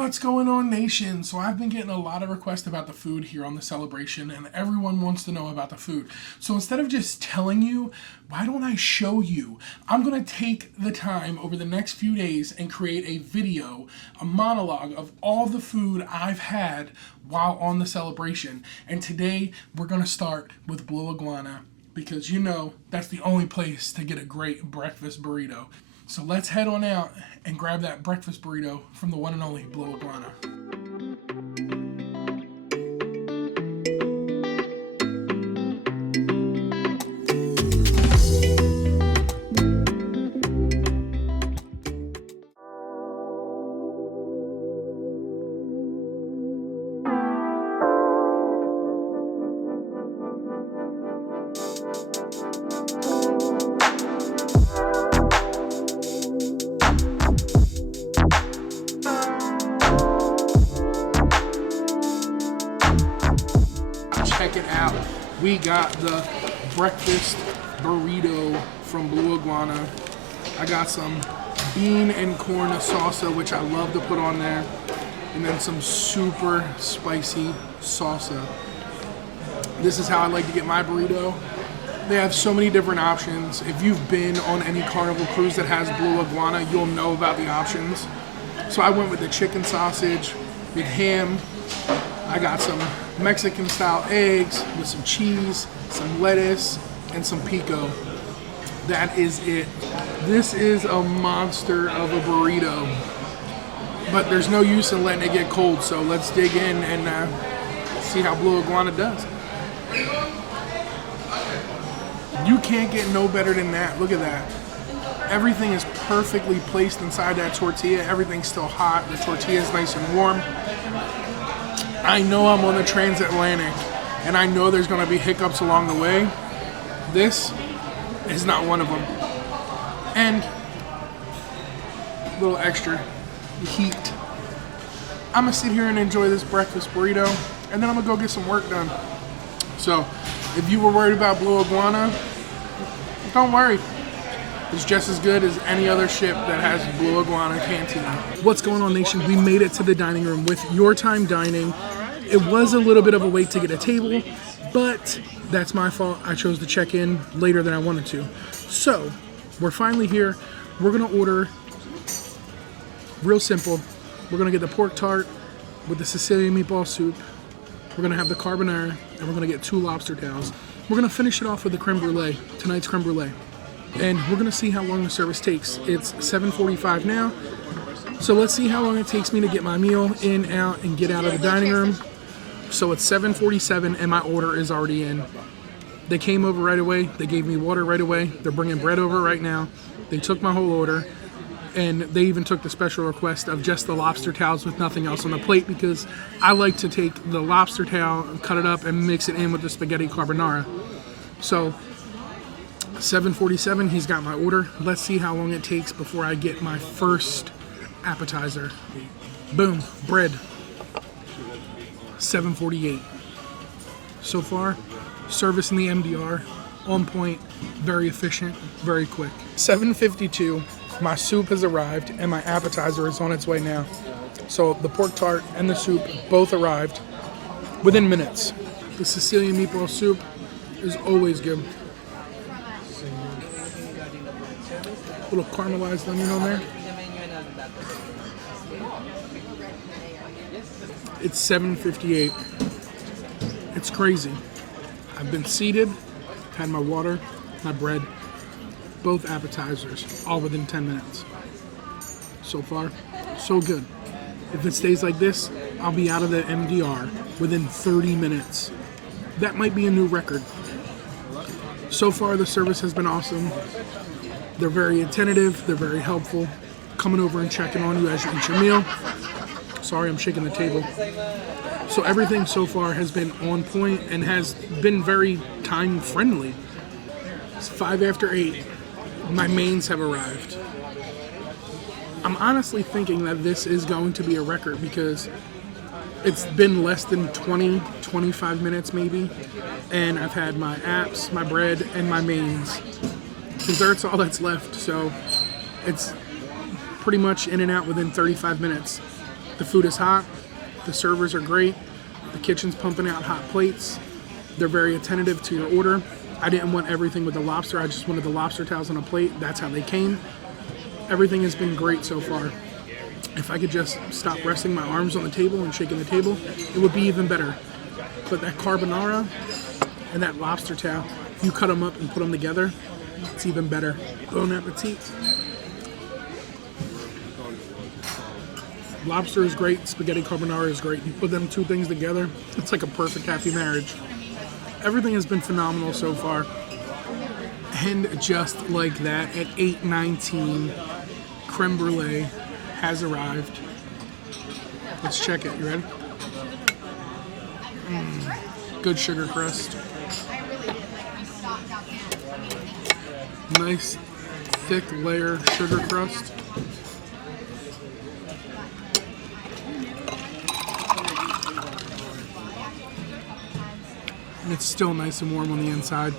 What's going on, nation? So I've been getting a lot of requests about the food here on the celebration, and everyone wants to know about the food. So instead of just telling you, why don't I show you? I'm gonna take the time over the next few days and create a video, a monologue of all the food I've had while on the celebration. And today we're gonna start with Blue Iguana, because you know that's the only place to get a great breakfast burrito. So let's head on out and grab that breakfast burrito from the one and only Blue Iguana. Check it out. We got the breakfast burrito from Blue Iguana. I got some bean and corn salsa, which I love to put on there, and then some super spicy salsa. This is how I like to get my burrito. They have so many different options. If you've been on any Carnival cruise that has Blue Iguana, you'll know about the options. So I went with the chicken sausage with ham. I got some Mexican style eggs with some cheese, some lettuce, and some pico. That is it. This is a monster of a burrito, but there's no use in letting it get cold, so let's dig in and see how Blue Iguana does. You can't get no better than that. Look at that. Everything is perfectly placed inside that tortilla. Everything's still hot. The tortilla is nice and warm. I know I'm on the transatlantic, and I know there's going to be hiccups along the way. This is not one of them. And a little extra heat. I'm going to sit here and enjoy this breakfast burrito, and then I'm going to go get some work done. So if you were worried about Blue Iguana, don't worry. It's just as good as any other ship that has Blue Iguana Cantina. What's going on, nation? We made it to the dining room with Your Time Dining. It was a little bit of a wait to get a table, but that's my fault. I chose to check in later than I wanted to. So we're finally here. We're gonna order real simple. We're gonna get the pork tart with the Sicilian meatball soup. We're gonna have the carbonara, and we're gonna get 2 lobster tails. We're gonna finish it off with the creme brulee, tonight's creme brulee. And we're gonna see how long the service takes. It's 7:45 now, so let's see how long it takes me to get my meal in, out, and get out of the dining room. So it's 7:47 and my order is already in. They came over right away. They gave me water right away. They're bringing bread over right now. They took my whole order, and they even took the special request of just the lobster tails with nothing else on the plate, because I like to take the lobster tail, cut it up, and mix it in with the spaghetti carbonara. So 7:47, he's got my order. Let's see how long it takes before I get my first appetizer. Boom, bread. 7:48. So far, service in the MDR, on point, very efficient, very quick. 7:52, my soup has arrived and my appetizer is on its way now. So the pork tart and the soup both arrived within minutes. The Sicilian meatball soup is always good. Little caramelized onion on there. It's 7:58. It's crazy. I've been seated, had my water, my bread, both appetizers, all within 10 minutes. So far, so good. If it stays like this, I'll be out of the MDR within 30 minutes. That might be a new record. So far, the service has been awesome. They're very attentive, they're very helpful, coming over and checking on you as you eat your meal. Sorry, I'm shaking the table. So everything so far has been on point and has been very time friendly. It's 5 after 8. My mains have arrived. I'm honestly thinking that this is going to be a record, because it's been less than 20, 25 minutes maybe, and I've had my apps, my bread, and my mains. Dessert's all that's left, so it's pretty much in and out within 35 minutes. The food is hot. The servers are great. The kitchen's pumping out hot plates. They're very attentive to your order. I didn't want everything with the lobster. I just wanted the lobster tails on a plate. That's how they came. Everything has been great so far. If I could just stop resting my arms on the table and shaking the table, it would be even better. But that carbonara and that lobster tail, if you cut them up and put them together, it's even better. Bon appetit. Lobster is great, spaghetti carbonara is great. You put them two things together, it's like a perfect happy marriage. Everything has been phenomenal so far. And just like that, at 8:19, creme brulee has arrived. Let's check it. You ready? Good sugar crust. Nice thick layer sugar crust. And it's still nice and warm on the inside.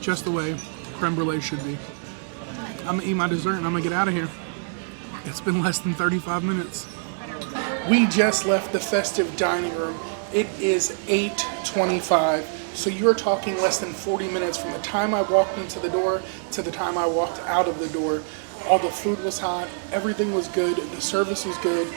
Just the way creme brulee should be. I'm gonna eat my dessert and I'm gonna get out of here. It's been less than 35 minutes. We just left the festive dining room. It is 8:25, so you're talking less than 40 minutes from the time I walked into the door to the time I walked out of the door. All the food was hot, everything was good, the service was good.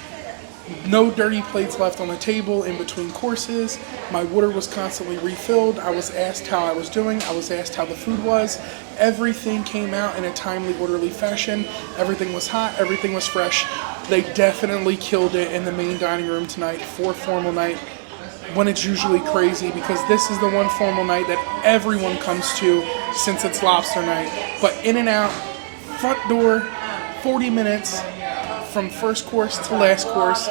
No dirty plates left on the table in between courses. My water was constantly refilled. I was asked how I was doing. I was asked how the food was. Everything came out in a timely, orderly fashion. Everything was hot. Everything was fresh. They definitely killed it in the main dining room tonight for formal night, when it's usually crazy, because this is the one formal night that everyone comes to since it's lobster night. But in and out, front door, 40 minutes. From first course to last course,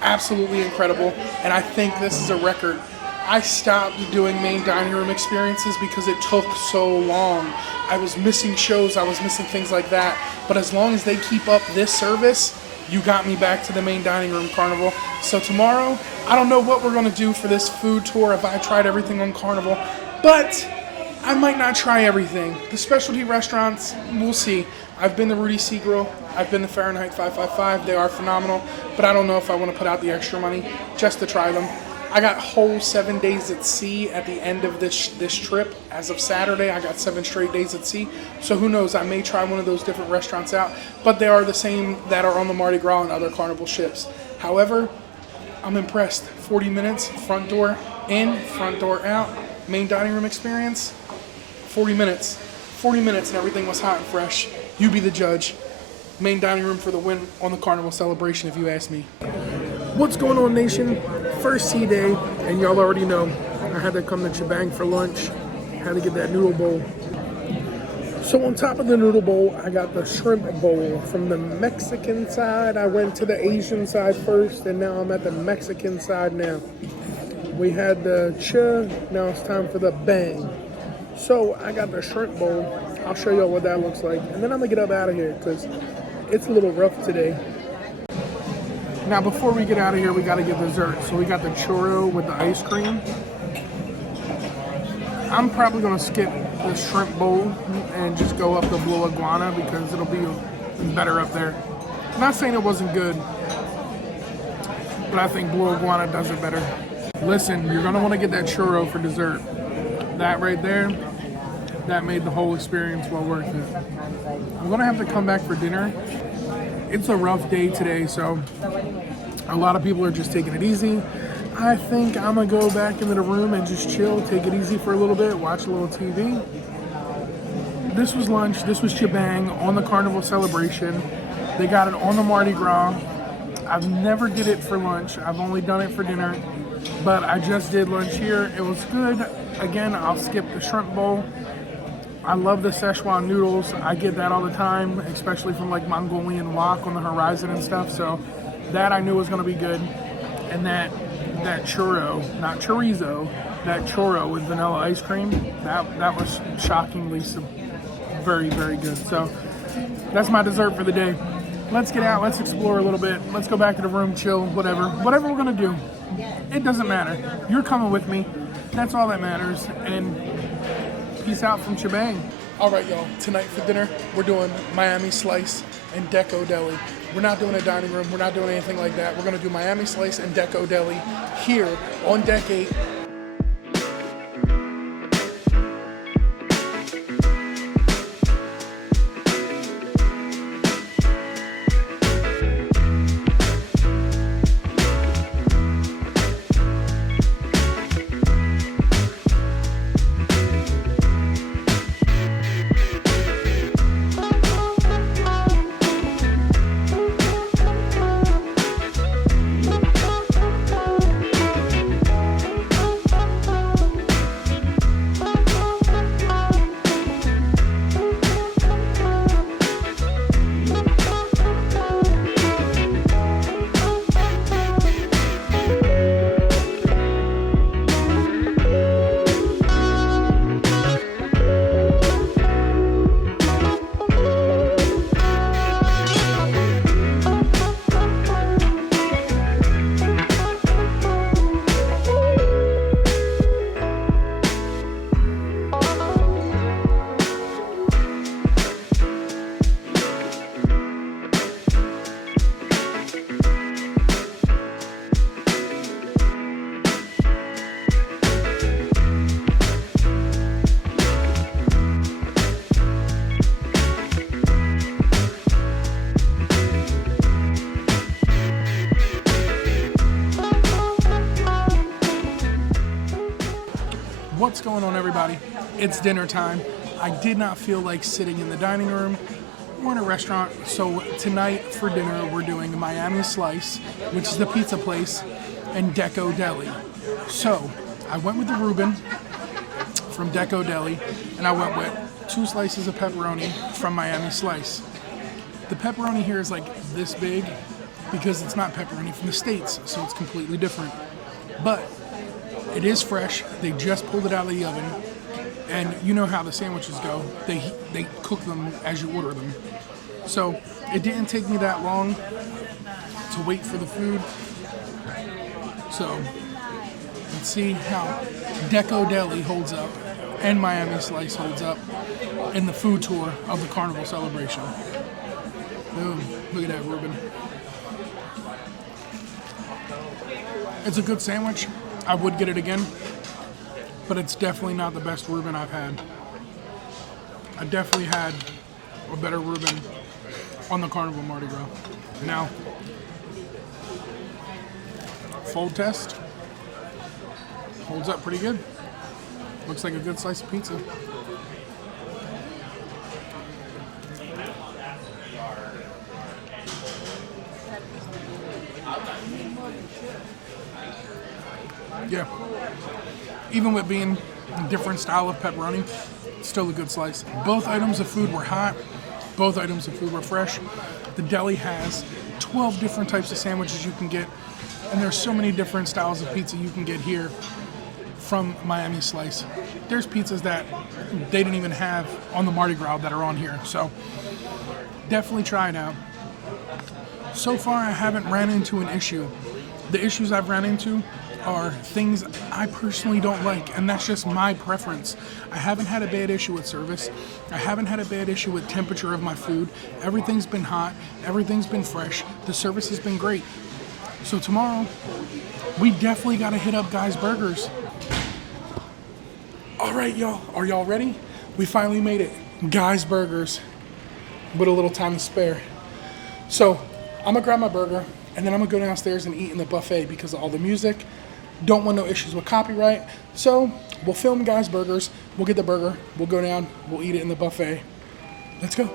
absolutely incredible, and I think this is a record. I stopped doing main dining room experiences because it took so long. I was missing shows, I was missing things like that, but as long as they keep up this service, you got me back to the main dining room Carnival. So tomorrow, I don't know what we're gonna do for this food tour if I tried everything on Carnival, but I might not try everything. The specialty restaurants, we'll see. I've been to Rudy C. Grill. I've been to Fahrenheit 555. They are phenomenal, but I don't know if I want to put out the extra money just to try them. I got whole 7 days at sea at the end of this trip. As of Saturday, I got 7 straight days at sea. So who knows? I may try one of those different restaurants out, but they are the same that are on the Mardi Gras and other Carnival ships. However, I'm impressed. 40 minutes, front door in, front door out, main dining room experience. 40 minutes. 40 minutes and everything was hot and fresh. You be the judge. Main dining room for the win on the Carnival celebration, if you ask me. What's going on, nation? First sea day, and y'all already know I had to come to Chibang for lunch. Had to get that noodle bowl. So on top of the noodle bowl, I got the shrimp bowl. From the Mexican side, I went to the Asian side first, and now I'm at the Mexican side now. We had the cha, now it's time for the bang. So I got the shrimp bowl. I'll show y'all what that looks like. And then I'm gonna get up out of here because it's a little rough today. Now before we get out of here, we gotta get dessert. So we got the churro with the ice cream. I'm probably gonna skip the shrimp bowl and just go up the blue iguana because it'll be better up there. I'm not saying it wasn't good, but I think blue iguana does it better. Listen, you're gonna wanna get that churro for dessert. That right there, that made the whole experience well worth it. I'm gonna have to come back for dinner. It's a rough day today, so a lot of people are just taking it easy. I think I'm gonna go back into the room and just chill, take it easy for a little bit, watch a little TV. This was lunch, this was Chibang on the Carnival celebration. They got it on the Mardi Gras. I've never did it for lunch, I've only done it for dinner, but I just did lunch here. It was good. Again, I'll skip the shrimp bowl. I love the Szechuan noodles. I get that all the time, especially from like Mongolian wok on the horizon and stuff. So that I knew was gonna be good. And that churro, not chorizo, that churro with vanilla ice cream, that was shockingly very, very good. So that's my dessert for the day. Let's get out, let's explore a little bit. Let's go back to the room, chill, whatever we're gonna do. It doesn't matter. You're coming with me. That's all that matters. And peace out from Chibang. All right, y'all. Tonight for dinner, we're doing Miami slice and Deco Deli. We're not doing a dining room. We're not doing anything like that. We're going to do Miami Slice and Deco Deli here on Deck 8. What's going on, everybody? It's dinner time. I did not feel like sitting in the dining room or in a restaurant, so tonight for dinner we're doing Miami Slice, which is the pizza place, and Deco Deli. So I went with the Reuben from Deco Deli, and I went with 2 slices of pepperoni from Miami Slice. The pepperoni here is like this big because it's not pepperoni from the States, so it's completely different. But it is fresh. They just pulled it out of the oven, and you know how the sandwiches go. They cook them as you order them. So it didn't take me that long to wait for the food. So let's see how Deco Deli holds up and Miami Slice holds up in the food tour of the Carnival celebration. Boom, look at that, Reuben. It's a good sandwich. I would get it again, but it's definitely not the best Reuben I've had. I definitely had a better Reuben on the Carnival Mardi Gras. Now, fold test. Holds up pretty good. Looks like a good slice of pizza. Yeah, even with being a different style of pepperoni, still a good slice. Both items of food were hot. Both items of food were fresh. The deli has 12 different types of sandwiches you can get, and there's so many different styles of pizza you can get here from Miami Slice. There's pizzas that they didn't even have on the Mardi Gras that are on here, so definitely try it out. So far, I haven't ran into an issue. The issues I've ran into are things I personally don't like, and that's just my preference. I haven't had a bad issue with service. I haven't had a bad issue with temperature of my food. Everything's been hot. Everything's been fresh. The service has been great. So tomorrow, we definitely got to hit up Guy's Burgers. All right, y'all. Are y'all ready? We finally made it. Guy's Burgers with a little time to spare. So I'm going to grab my burger, and then I'm going to go downstairs and eat in the buffet because of all the music. Don't want no issues with copyright. So we'll film Guy's Burgers. We'll get the burger. We'll go down. We'll eat it in the buffet. Let's go.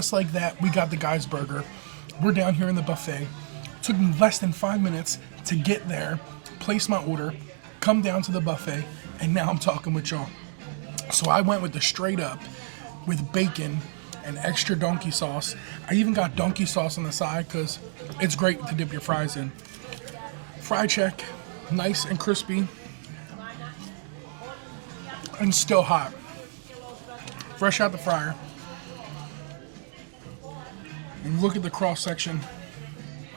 just like that, we got the guy's burger. We're down here in the buffet. Took me less than 5 minutes to get there, place my order, come down to the buffet, and now I'm talking with y'all. So I went with the straight up with bacon and extra donkey sauce. I even got donkey sauce on the side because it's great to dip your fries in. Fry check, nice and crispy, and still hot. Fresh out the fryer. And look at the cross section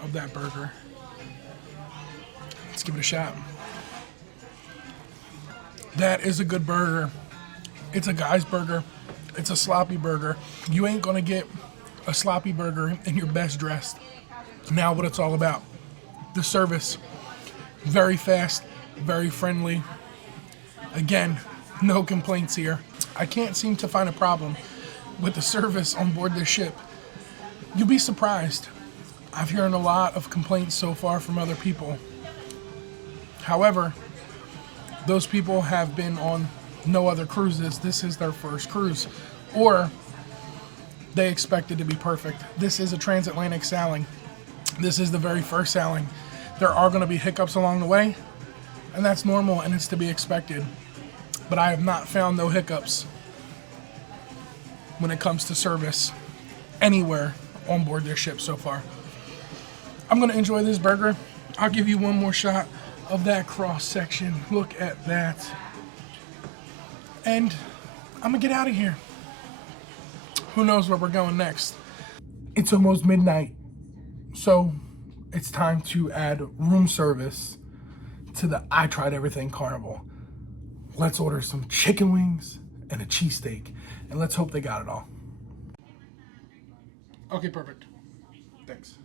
of that burger. Let's give it a shot. That is a good burger. It's a guy's burger. It's a sloppy burger. You ain't gonna get a sloppy burger in your best dressed. Now what it's all about. The service. Very fast, very friendly. Again, no complaints here. I can't seem to find a problem with the service on board this ship. You'll be surprised. I've heard a lot of complaints so far from other people. However, those people have been on no other cruises. This is their first cruise. Or they expect it to be perfect. This is a transatlantic sailing. This is the very first sailing. There are going to be hiccups along the way, and that's normal and it's to be expected. But I have not found no hiccups when it comes to service anywhere on board this ship so far. I'm going to enjoy this burger. I'll give you one more shot of that cross section. Look at that. And I'm going to get out of here. Who knows where we're going next? It's almost midnight, so it's time to add room service to the I Tried Everything Carnival. Let's order some chicken wings and a cheesesteak, and let's hope they got it all. Okay, perfect. Thanks.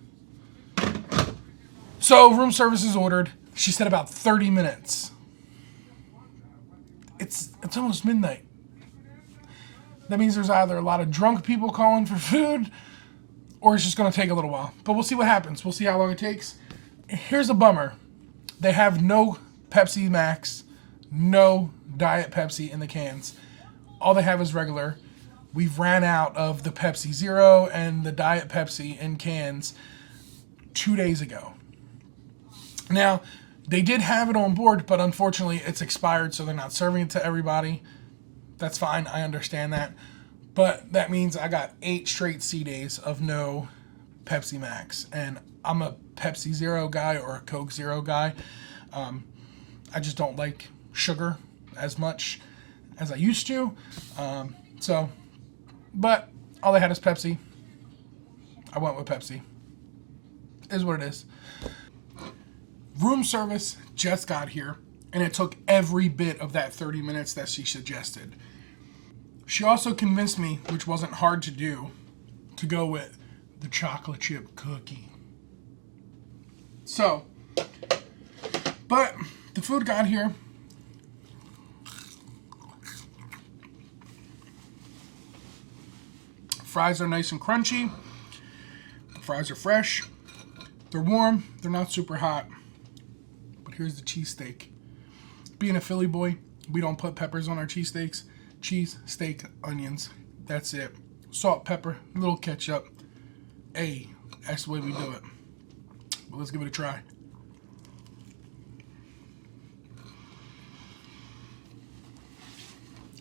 So, room service is ordered. She said about 30 minutes. It's almost midnight. That means there's either a lot of drunk people calling for food, or it's just going to take a little while. But we'll see what happens. We'll see how long it takes. Here's a bummer. They have no Pepsi Max, no Diet Pepsi in the cans. All they have is regular. We've ran out of the Pepsi Zero and the Diet Pepsi in cans 2 days ago. Now, they did have it on board, but unfortunately it's expired, so they're not serving it to everybody. That's fine, I understand that. But that means I got 8 straight sea days of no Pepsi Max. And I'm a Pepsi Zero guy or a Coke Zero guy. I just don't like sugar as much as I used to. But all they had is Pepsi. I went with Pepsi. Is what it is. Room service just got here, and it took every bit of that 30 minutes that she suggested. She also convinced me, which wasn't hard to do, to go with the chocolate chip cookie. So, but the food got here. Fries are nice and crunchy. The fries are fresh. They're warm. They're not super hot. But here's the cheesesteak. Being a Philly boy, we don't put peppers on our cheesesteaks. Cheese, steak, onions. That's it. Salt, pepper, a little ketchup. Hey, that's the way we do it. But let's give it a try.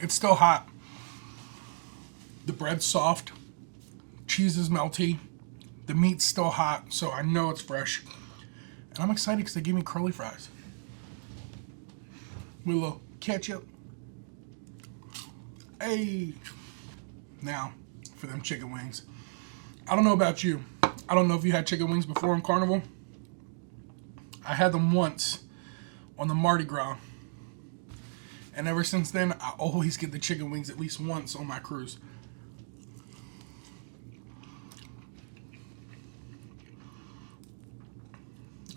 It's still hot. The bread's soft. Cheese is melty. The meat's still hot, so I know it's fresh. And I'm excited because they gave me curly fries with a little ketchup. Hey. Now, for them chicken wings. I don't know about you. I don't know if you had chicken wings before in Carnival. I had them once on the Mardi Gras. And ever since then, I always get the chicken wings at least once on my cruise.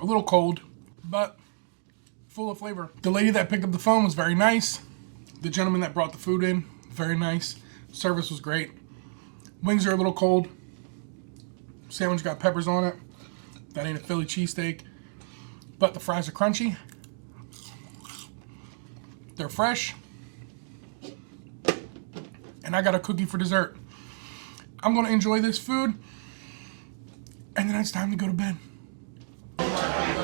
A little cold, but full of flavor. The lady that picked up the phone was very nice. The gentleman that brought the food in, very nice. Service was great. Wings are a little cold. Sandwich got peppers on it. That ain't a Philly cheesesteak. But the fries are crunchy. They're fresh. And I got a cookie for dessert. I'm gonna enjoy this food, and then it's time to go to bed.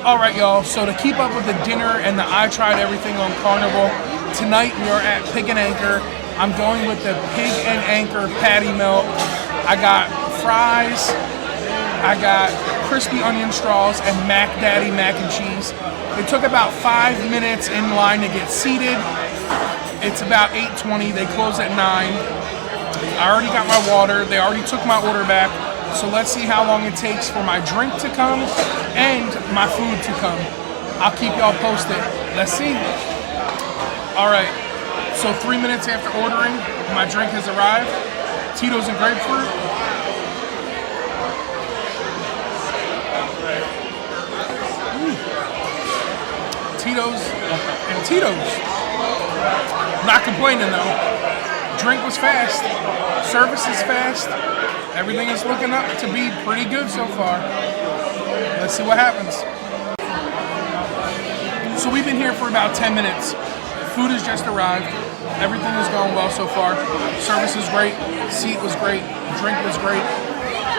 All right, y'all, so to keep up with the dinner and the I Tried Everything on Carnival, tonight we are at Pig and Anchor. I'm going with the Pig and Anchor patty melt. I got fries, I got crispy onion straws, and Mac Daddy mac and cheese. It took about 5 minutes in line to get seated. It's about 8:20, they close at 9. I already got my water, they already took my order back. So let's see how long it takes for my drink to come and my food to come. I'll keep y'all posted. Let's see. All right, so 3 minutes after ordering, my drink has arrived. Tito's and grapefruit. Tito's and Tito's. Not complaining though. Drink was fast. Service is fast. Everything is looking up to be pretty good so far. Let's see what happens. So we've been here for about 10 minutes. Food has just arrived. Everything is going well so far. Service is great. Seat was great. Drink was great.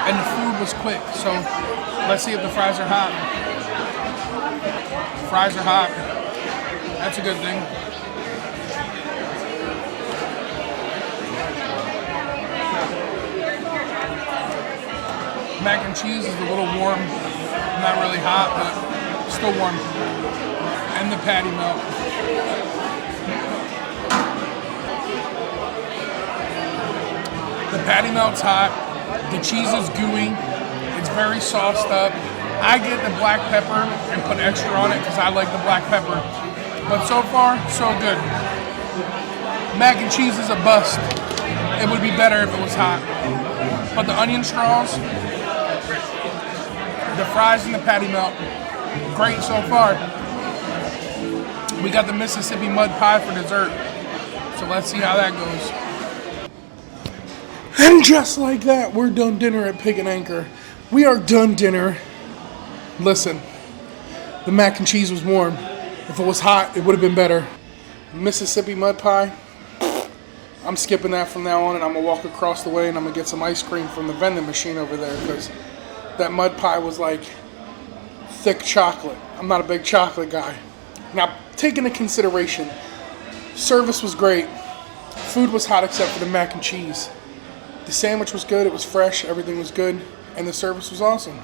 And the food was quick. So let's see if the fries are hot. Fries are hot. That's a good thing. Mac and cheese is a little warm, not really hot, but still warm. And the patty melt. The patty melt's hot, the cheese is gooey, it's very sauced up. I get the black pepper and put extra on it because I like the black pepper. But so far, so good. Mac and cheese is a bust. It would be better if it was hot. But the onion straws, the fries and the patty melt, great so far. We got the Mississippi mud pie for dessert. So let's see how that goes. And just like that, we're done dinner at Pig and Anchor. We are done dinner. Listen, the mac and cheese was warm. If it was hot, it would have been better. Mississippi mud pie, I'm skipping that from now on, and I'm gonna walk across the way and I'm gonna get some ice cream from the vending machine over there because that mud pie was like thick chocolate. I'm not a big chocolate guy. Now, take into consideration, service was great. Food was hot except for the mac and cheese. The sandwich was good, it was fresh, everything was good, and the service was awesome.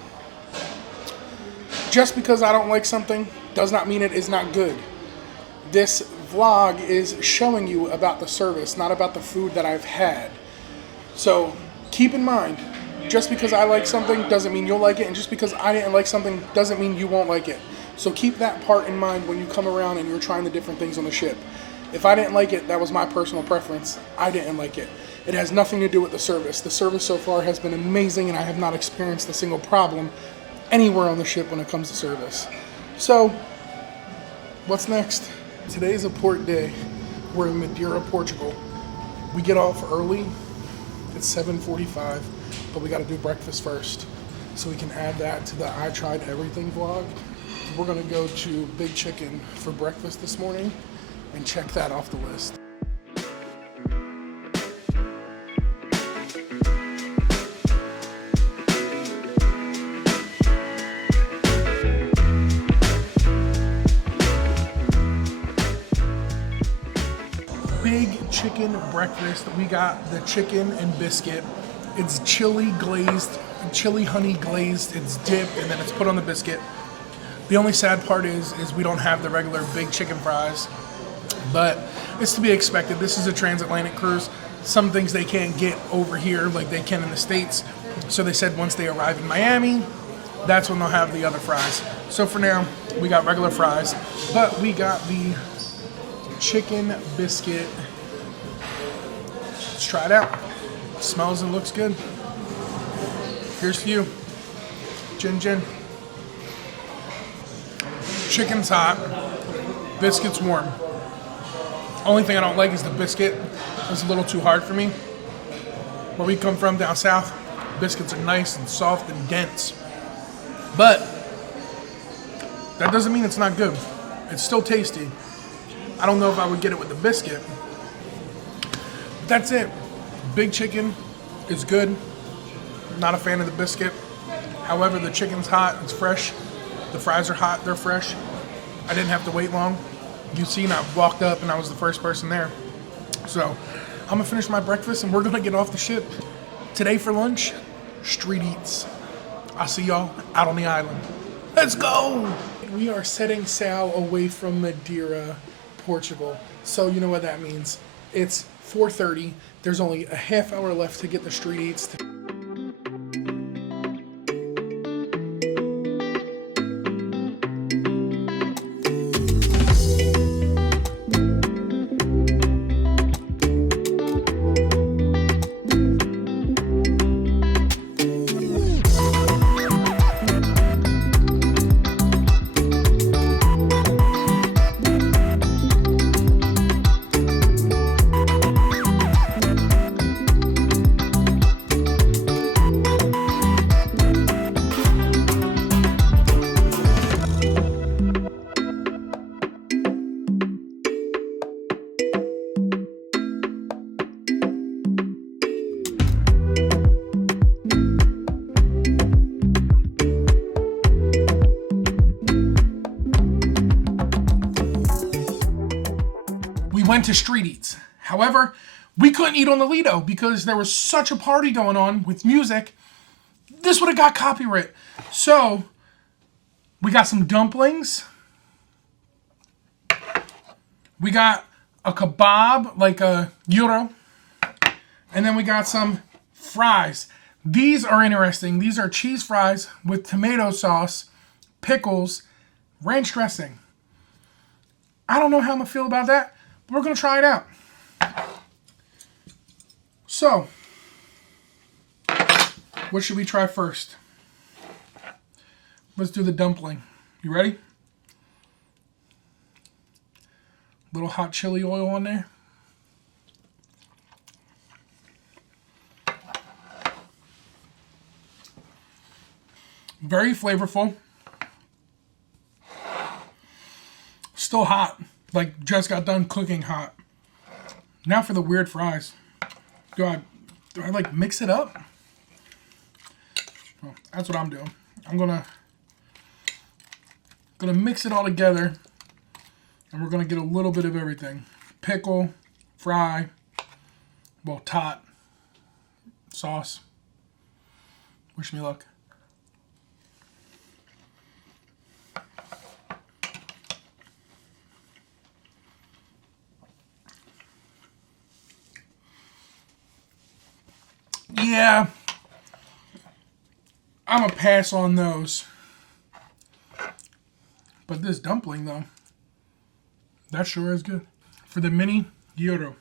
Just because I don't like something does not mean it is not good. This vlog is showing you about the service, not about the food that I've had. So keep in mind, just because I like something doesn't mean you'll like it, and just because I didn't like something doesn't mean you won't like it. So keep that part in mind when you come around and you're trying the different things on the ship. If I didn't like it, that was my personal preference. I didn't like it. It has nothing to do with the service. The service so far has been amazing, and I have not experienced a single problem anywhere on the ship when it comes to service. So, what's next? Today's a port day. We're in Madeira, Portugal. We get off early. It's 7:45, but we got to do breakfast first. So we can add that to the I Tried Everything vlog. We're gonna go to Big Chicken for breakfast this morning and check that off the list. Big Chicken breakfast. We got the chicken and biscuit. It's chili glazed, chili honey glazed. It's dipped and then it's put on the biscuit. The only sad part is we don't have the regular big chicken fries, but it's to be expected. This is a transatlantic cruise. Some things they can't get over here like they can in the States. So they said once they arrive in Miami, that's when they'll have the other fries. So for now, we got regular fries, but we got the chicken biscuit. Let's try it out. Smells and looks good. Here's to you. Gin gin. Chicken's hot, biscuit's warm. Only thing I don't like is the biscuit. It's a little too hard for me. Where we come from down south, biscuits are nice and soft and dense. But that doesn't mean it's not good. It's still tasty. I don't know if I would get it with the biscuit. But that's it. Big Chicken is good. Not a fan of the biscuit. However, the chicken's hot, it's fresh. The fries are hot, they're fresh. I didn't have to wait long. You've seen I walked up and I was the first person there. So I'm gonna finish my breakfast and we're gonna get off the ship. Today for lunch, street eats. I'll see y'all out on the island. Let's go! We are setting sail away from Madeira, Portugal. So you know what that means. It's 4:30. There's only a half hour left to get the street eats. Went to street eats. However, we couldn't eat on the Lido because there was such a party going on with music. This would have got copyright. So we got some dumplings. We got a kebab, like a gyro. And then we got some fries. These are interesting. These are cheese fries with tomato sauce, pickles, ranch dressing. I don't know how I'm gonna feel about that. We're going to try it out. So, what should we try first? Let's do the dumpling. You ready? Little hot chili oil on there. Very flavorful. Still hot. Like, just got done cooking hot. Now for the weird fries. Do I like mix it up? Well, that's what I'm doing. I'm gonna mix it all together, and we're gonna get a little bit of everything. Pickle, fry, well, tot, sauce. Wish me luck. Yeah, I'm gonna pass on those. But this dumpling, though, that sure is good. For the mini gyro.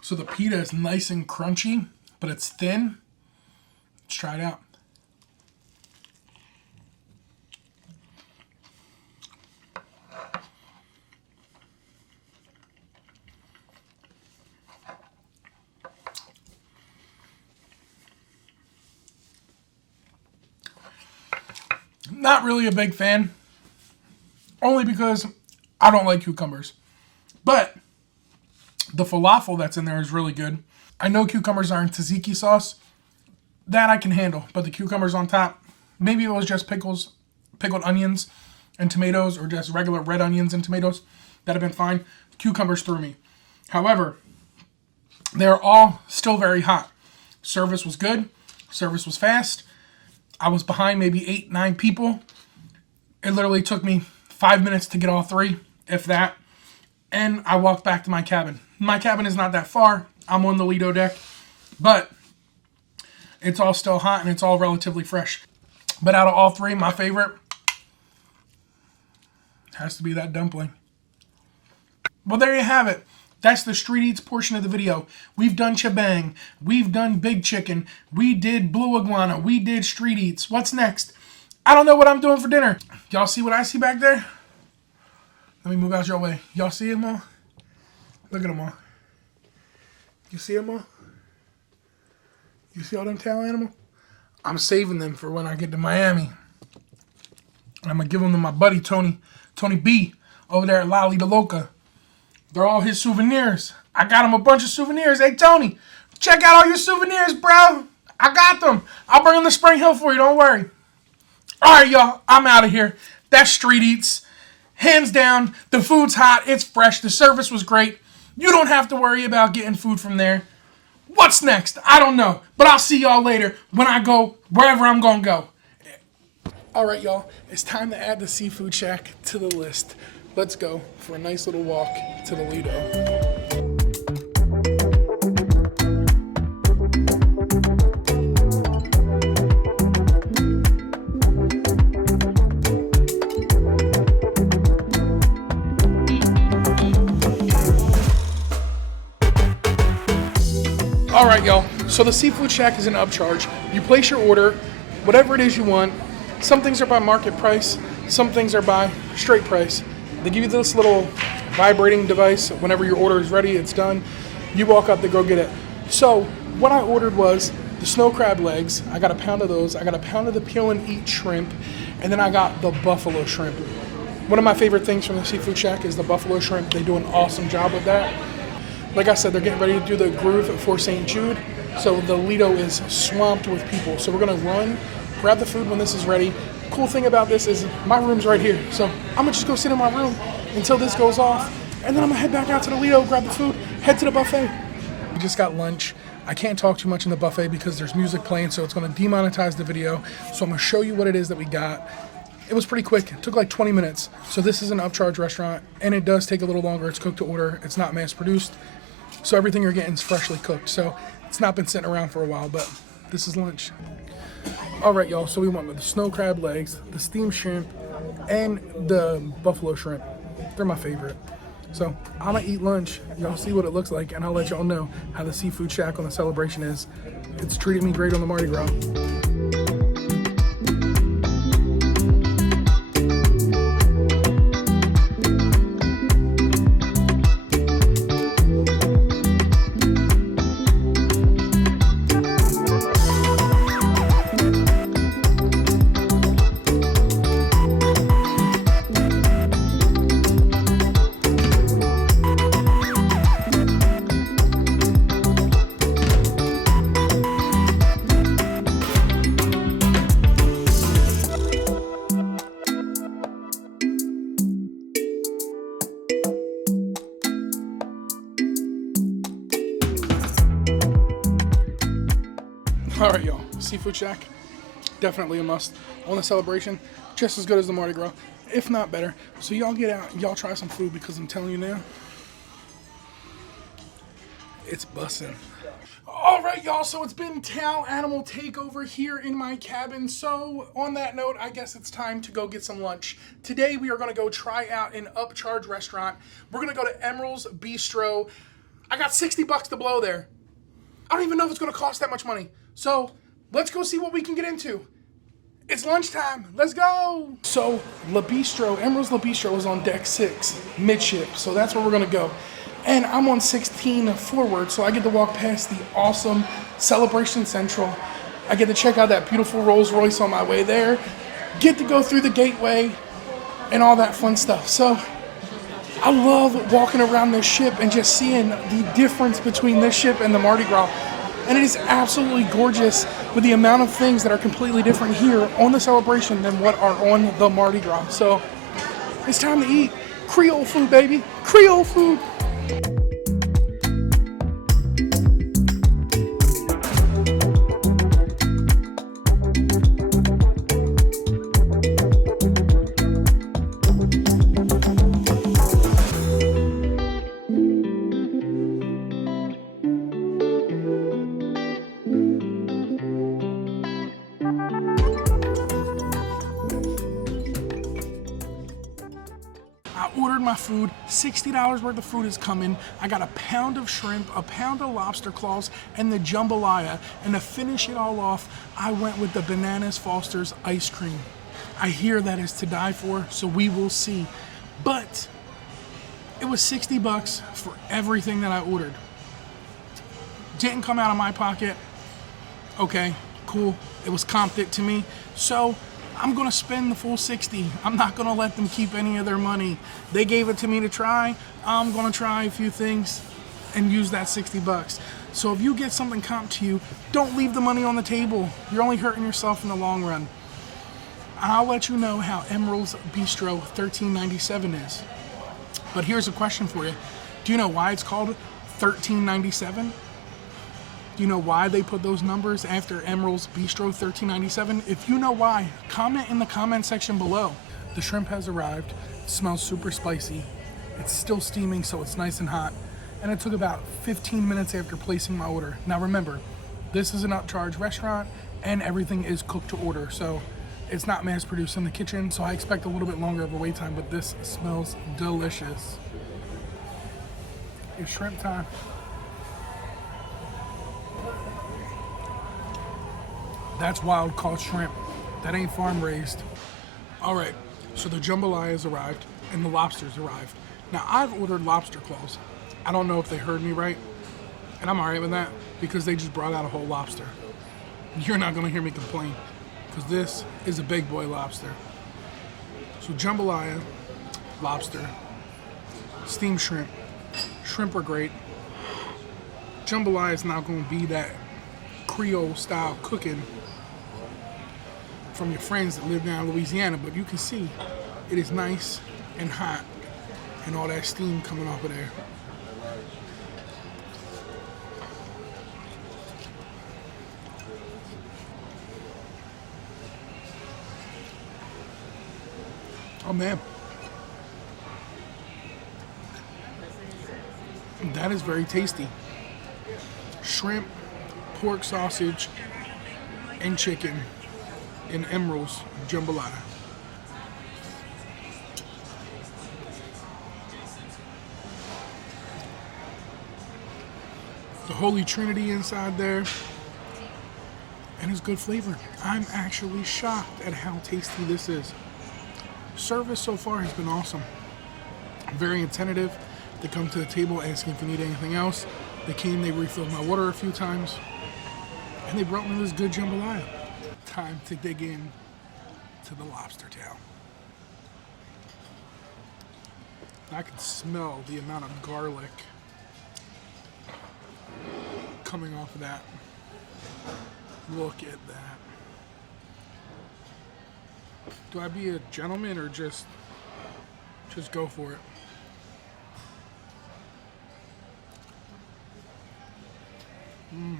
So the pita is nice and crunchy, but it's thin. Let's try it out. Not really a big fan, only because I don't like cucumbers. But the falafel that's in there is really good. I know cucumbers are in tzatziki sauce. That I can handle, but the cucumbers on top, maybe it was just pickled onions and tomatoes, or just regular red onions and tomatoes, that'd have been fine. Cucumbers threw me. However, they're all still very hot. Service was good. Service was fast. I was behind maybe 8, 9 people. It literally took me 5 minutes to get all 3, if that. And I walked back to my cabin. My cabin is not that far. I'm on the Lido deck. But it's all still hot and it's all relatively fresh. But out of all 3, my favorite has to be that dumpling. Well, there you have it. That's the street eats portion of the video. We've done Chibang. We've done Big Chicken. We did Blue Iguana. We did street eats. What's next? I don't know what I'm doing for dinner. Y'all see what I see back there? Let me move out your way. Y'all see them all? Look at them all. You see them all? You see all them tail animals? I'm saving them for when I get to Miami. I'm going to give them to my buddy, Tony B, over there at Lolly the Loca. They're all his souvenirs. I got him a bunch of souvenirs. Hey, Tony, check out all your souvenirs, bro. I got them. I'll bring them to Spring Hill for you. Don't worry. All right, y'all. I'm out of here. That's Street Eats. Hands down, the food's hot. It's fresh. The service was great. You don't have to worry about getting food from there. What's next? I don't know. But I'll see y'all later when I go wherever I'm going to go. All right, y'all. It's time to add the Seafood Shack to the list. Let's go for a nice little walk to the Lido. All right, y'all. So the Seafood Shack is an upcharge. You place your order, whatever it is you want. Some things are by market price. Some things are by straight price. They give you this little vibrating device. Whenever your order is ready, it's done. You walk up, they go get it. So what I ordered was the snow crab legs. I got a pound of those. I got a pound of the peel and eat shrimp. And then I got the buffalo shrimp. One of my favorite things from the Seafood Shack is the buffalo shrimp. They do an awesome job with that. Like I said, they're getting ready to do the Groove for St. Jude, so the Lido is swamped with people. So we're gonna run, grab the food when this is ready. Cool thing about this is my room's right here, so I'm gonna just go sit in my room until this goes off, and then I'm gonna head back out to the Lido, grab the food, head to the buffet. We just got lunch. I can't talk too much in the buffet because there's music playing, so it's gonna demonetize the video. So I'm gonna show you what it is that we got. It was pretty quick. It took like 20 minutes. So this is an upcharge restaurant, and it does take a little longer. It's cooked to order. It's not mass produced. So everything you're getting is freshly cooked. So it's not been sitting around for a while, but this is lunch. All right, y'all. So we went with the snow crab legs, the steamed shrimp, and the buffalo shrimp. They're my favorite. So I'm gonna eat lunch. Y'all see what it looks like, and I'll let y'all know how the Seafood Shack on the Celebration is. It's treated me great on the Mardi Gras. All right, y'all. Seafood Shack, definitely a must on the Celebration. Just as good as the Mardi Gras, if not better. So y'all get out, y'all try some food because I'm telling you now, it's bussin'. All right, y'all. So it's been Tao Animal Takeover here in my cabin. So on that note, I guess it's time to go get some lunch. Today we are gonna go try out an upcharge restaurant. We're gonna go to Emeril's Bistro. I got $60 to blow there. I don't even know if it's gonna cost that much money. So let's go see what we can get into. It's lunchtime. Let's go. So La Bistro, Emeril's La Bistro is on deck 6, midship. So that's where we're gonna go. And I'm on 16 forward, so I get to walk past the awesome Celebration Central. I get to check out that beautiful Rolls Royce on my way there. Get to go through the gateway and all that fun stuff. So I love walking around this ship and just seeing the difference between this ship and the Mardi Gras. And it is absolutely gorgeous with the amount of things that are completely different here on the Celebration than what are on the Mardi Gras. So it's time to eat Creole food, baby. Creole food. Ordered my food, $60 worth of food is coming. I got a pound of shrimp, a pound of lobster claws, and the jambalaya. And to finish it all off, I went with the Bananas Foster's ice cream. I hear that is to die for, so we will see. But it was $60 for everything that I ordered. Didn't come out of my pocket. Okay, cool. It was comped it to me. So I'm gonna spend the full 60. I'm not gonna let them keep any of their money. They gave it to me to try. I'm gonna try a few things. and use that 60 bucks. So if you get something comp to you, don't leave the money on the table. You're only hurting yourself in the long run. I'll let you know how Emeril's Bistro $13.97 is. But here's a question for you. Do you know why it's called $13.97? Do you know why they put those numbers after Emeril's Bistro $13.97? If you know why, comment in the comment section below. The shrimp has arrived. It smells super spicy. It's still steaming, so it's nice and hot. And it took about 15 minutes after placing my order. Now remember, this is an upcharge restaurant and everything is cooked to order. So it's not mass produced in the kitchen. So I expect a little bit longer of a wait time, but this smells delicious. It's shrimp time. That's wild caught shrimp. That ain't farm raised. All right, so the jambalaya has arrived and the lobsters arrived. Now I've ordered lobster claws. I don't know if they heard me right, and I'm all right with that because they just brought out a whole lobster. You're not gonna hear me complain because this is a big boy lobster. So jambalaya, lobster, steamed shrimp. Shrimp are great. Jambalaya is not gonna be that Creole style cooking from your friends that live down in Louisiana, but you can see it is nice and hot and all that steam coming off of there. Oh man, that is very tasty. Shrimp, pork sausage, and chicken in Emeril's jambalaya. The Holy Trinity inside there, and it's good flavor. I'm actually shocked at how tasty this is. Service so far has been awesome. Very attentive. They come to the table asking if you need anything else. They came, they refilled my water a few times, and they brought me this good jambalaya. Time to dig in to the lobster tail. I can smell the amount of garlic coming off of that. Look at that. Do I be a gentleman or just go for it? You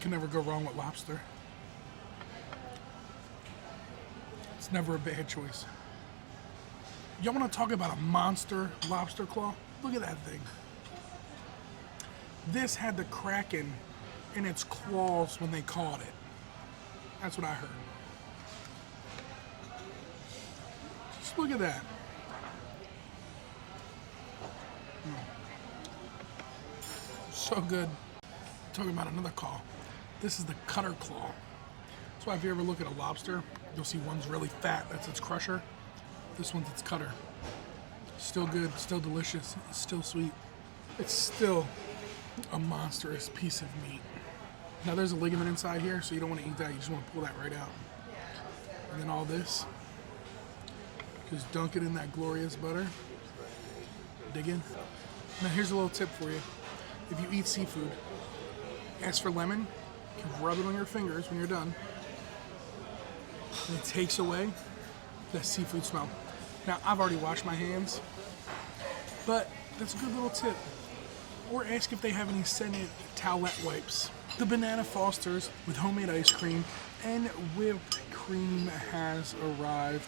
can never go wrong with lobster. It's never a bad choice. Y'all want to talk about a monster lobster claw? Look at that thing. This had the Kraken in its claws when they caught it. That's what I heard. Just look at that. So good. Talking about another claw. This is the cutter claw. That's why if you ever look at a lobster, you'll see one's really fat. That's its crusher. This one's its cutter. Still good, still delicious, still sweet. It's still a monstrous piece of meat. Now there's a ligament inside here, so you don't want to eat that. You just want to pull that right out. And then all this, just dunk it in that glorious butter. Dig in. Now here's a little tip for you. If you eat seafood, ask for lemon. You can rub it on your fingers when you're done. And it takes away that seafood smell. Now I've already washed my hands, but that's a good little tip. Or ask if they have any scented towelette wipes. The Banana Fosters with homemade ice cream and whipped cream has arrived.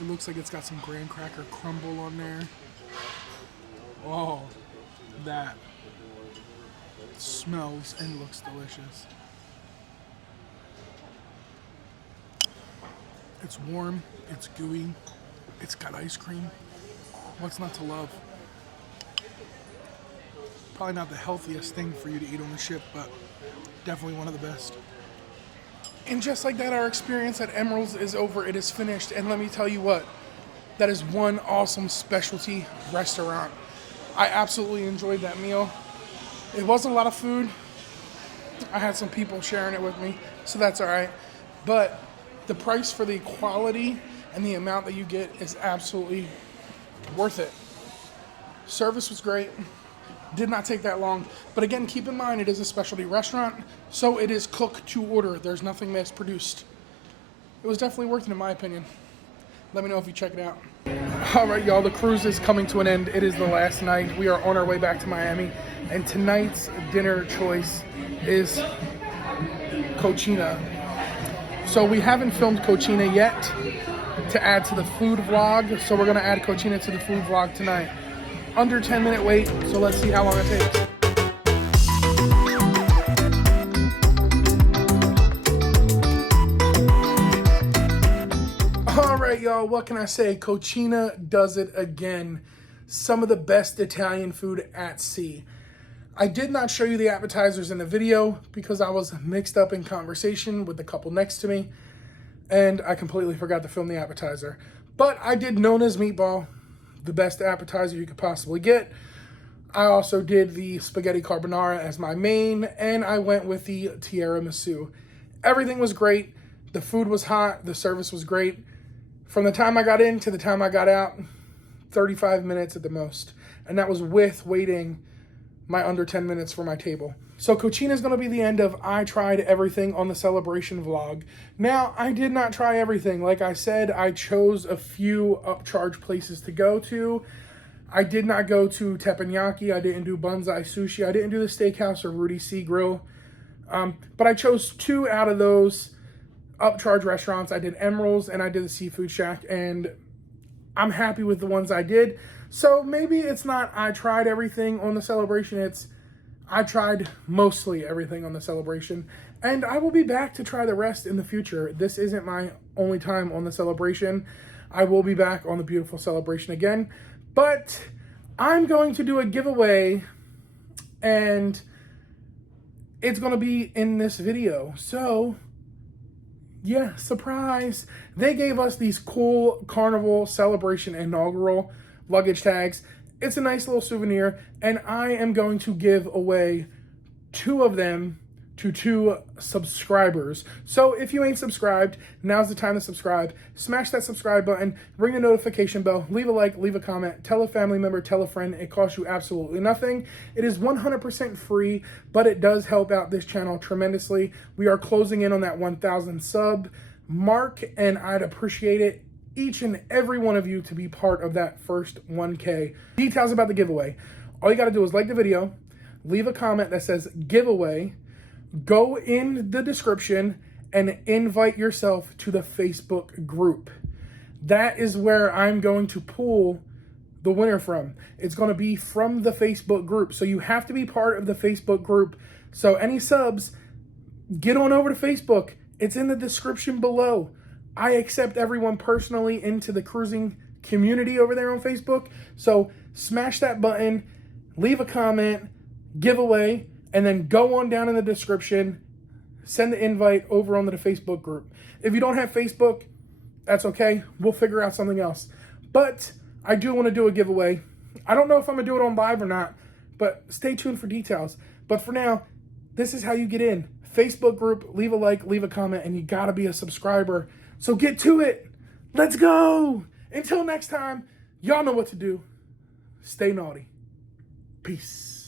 It looks like it's got some graham cracker crumble on there. Oh, that smells and looks delicious. It's warm, it's gooey, it's got ice cream. What's not to love? Probably not the healthiest thing for you to eat on the ship, but definitely one of the best. And just like that, our experience at Emeril's is over. It is finished. And let me tell you what, that is one awesome specialty restaurant. I absolutely enjoyed that meal. It wasn't a lot of food. I had some people sharing it with me, so that's all right. But the price for the quality and the amount that you get is absolutely worth it. Service was great. Did not take that long. But again, keep in mind, it is a specialty restaurant, so it is cooked to order. There's nothing mass produced. It was definitely worth it in my opinion. Let me know if you check it out. All right, y'all, the cruise is coming to an end. It is the last night. We are on our way back to Miami, and tonight's dinner choice is Cucina. So we haven't filmed Cucina yet to add to the food vlog, so we're gonna add Cucina to the food vlog tonight. Under 10-minute wait, so let's see how long it takes. All right, y'all, what can I say? Cucina does it again. Some of the best Italian food at sea. I did not show you the appetizers in the video because I was mixed up in conversation with the couple next to me, and I completely forgot to film the appetizer. But I did Nona's meatball, the best appetizer you could possibly get. I also did the spaghetti carbonara as my main, and I went with the tiramisu. Everything was great. The food was hot. The service was great. From the time I got in to the time I got out, 35 minutes at the most. And that was with waiting my under 10 minutes for my table. So Cucina is going to be the end of I tried everything on the celebration vlog. Now, I did not try everything. Like I said, I chose a few upcharge places to go to. I did not go to teppanyaki. I didn't do Banzai Sushi. I didn't do the steakhouse or Rudy Sea Grill. But I chose 2 out of those upcharge restaurants. I did Emeril's and I did the Seafood Shack, and I'm happy with the ones I did. So maybe it's not I tried everything on the celebration, it's I tried mostly everything on the celebration, and I will be back to try the rest in the future. This isn't my only time on the celebration. I will be back on the beautiful celebration again, but I'm going to do a giveaway, and it's going to be in this video. So yeah, surprise. They gave us these cool Carnival Celebration inaugural luggage tags. It's a nice little souvenir, and I am going to give away 2 of them to 2 subscribers. So if you ain't subscribed, now's the time to subscribe. Smash that subscribe button, ring the notification bell, leave a like, leave a comment, tell a family member, tell a friend. It costs you absolutely nothing. It is 100% free, but it does help out this channel tremendously. We are closing in on that 1,000 sub mark, and I'd appreciate it, each and every one of you, to be part of that first 1K. Details about the giveaway. All you got to do is like the video, leave a comment that says giveaway, go in the description and invite yourself to the Facebook group. That is where I'm going to pull the winner from. It's going to be from the Facebook group. So you have to be part of the Facebook group. So any subs, get on over to Facebook. It's in the description below. I accept everyone personally into the cruising community over there on Facebook. So smash that button, leave a comment, giveaway, and then go on down in the description, send the invite over onto the Facebook group. If you don't have Facebook, that's okay. We'll figure out something else. But I do want to do a giveaway. I don't know if I'm going to do it on live or not, but stay tuned for details. But for now, this is how you get in. Facebook group, leave a like, leave a comment, and you got to be a subscriber. So get to it. Let's go. Until next time, y'all know what to do. Stay naughty. Peace.